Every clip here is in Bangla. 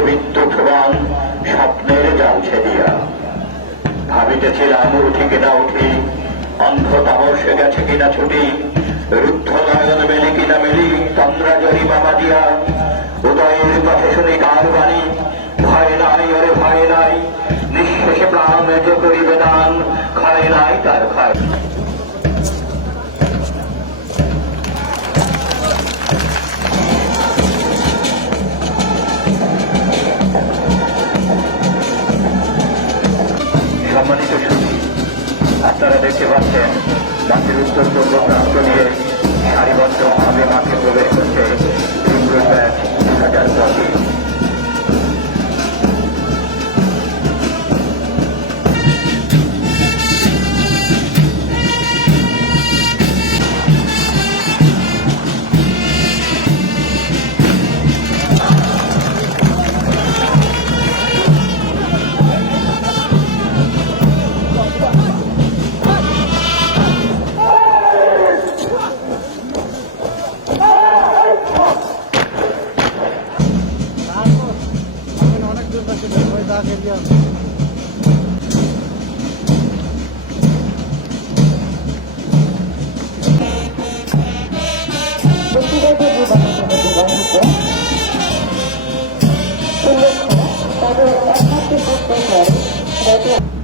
ভগবান স্বপ্নের জাল ছেদিয়া ভাবিতেছিলাম উঠি কিনা উঠি অন্ধ তামসে গেছে কিনা ছুটি রুদ্ধ নয়ন মেলি কিনা মেলি তন্দ্রা জরি বাবা দিয়া। উদয়ের পথে শুনি কার বাণী? ভয় নাই ওরে ভয় নাই, নিঃশেষে প্রাণ করিবে দান, ক্ষয় নাই তার ক্ষয়। দেখতে পাচ্ছেন মাঠের উত্তর পূর্ব প্রান্ত নিয়ে সারিবদ্ধভাবে মাঠে প্রবেশ merak ediyorum. Thank you.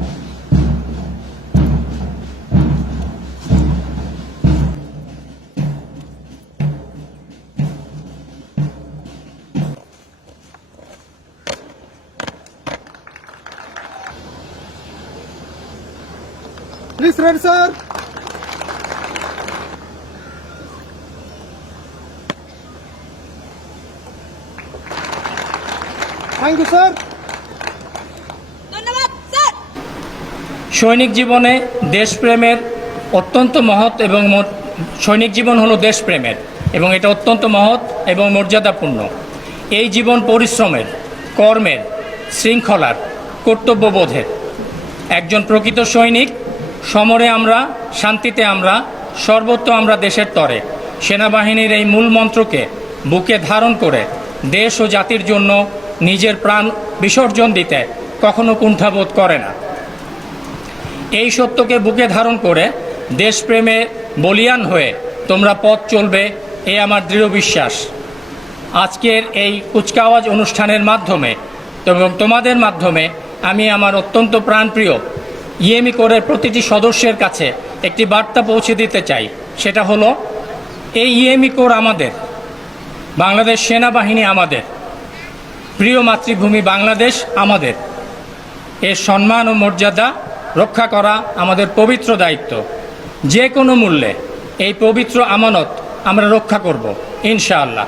Please ready, sir. Thank you, sir. Sir সৈনিক জীবনে দেশপ্রেমের অত্যন্ত মহৎ এবং মর- সৈনিক জীবন হলো দেশপ্রেমের এবং এটা অত্যন্ত মহৎ এবং মর্যাদাপূর্ণ এই জীবন পরিশ্রমের কর্মের শৃঙ্খলার কর্তব্যবোধের একজন প্রকৃত সৈনিক সমরে আমরা, শান্তিতে আমরা, সর্বত্র আমরা দেশের তরে। সেনাবাহিনীর এই মূল মন্ত্রকে বুকে ধারণ করে দেশ ও জাতির জন্য নিজের প্রাণ বিসর্জন দিতে কখনো কুণ্ঠাবোধ করে না। এই সত্যকে বুকে ধারণ করে দেশপ্রেমে বলিয়ান হয়ে তোমরা পথ চলবে, এ আমার দৃঢ় বিশ্বাস। আজকের এই কুচকাওয়াজ অনুষ্ঠানের মাধ্যমে এবং তোমাদের মাধ্যমে আমি আমার অত্যন্ত প্রাণপ্রিয় ইএমি কোরের প্রতিটি সদস্যের কাছে একটি বার্তা পৌঁছে দিতে চাই। সেটা হলো, এই ইএমি কোর আমাদের, বাংলাদেশ সেনাবাহিনী আমাদের, প্রিয় মাতৃভূমি বাংলাদেশ আমাদের। এর সম্মান ও মর্যাদা রক্ষা করা আমাদের পবিত্র দায়িত্ব। যে কোনো মূল্যে এই পবিত্র আমানত আমরা রক্ষা করব, ইনশাআল্লাহ।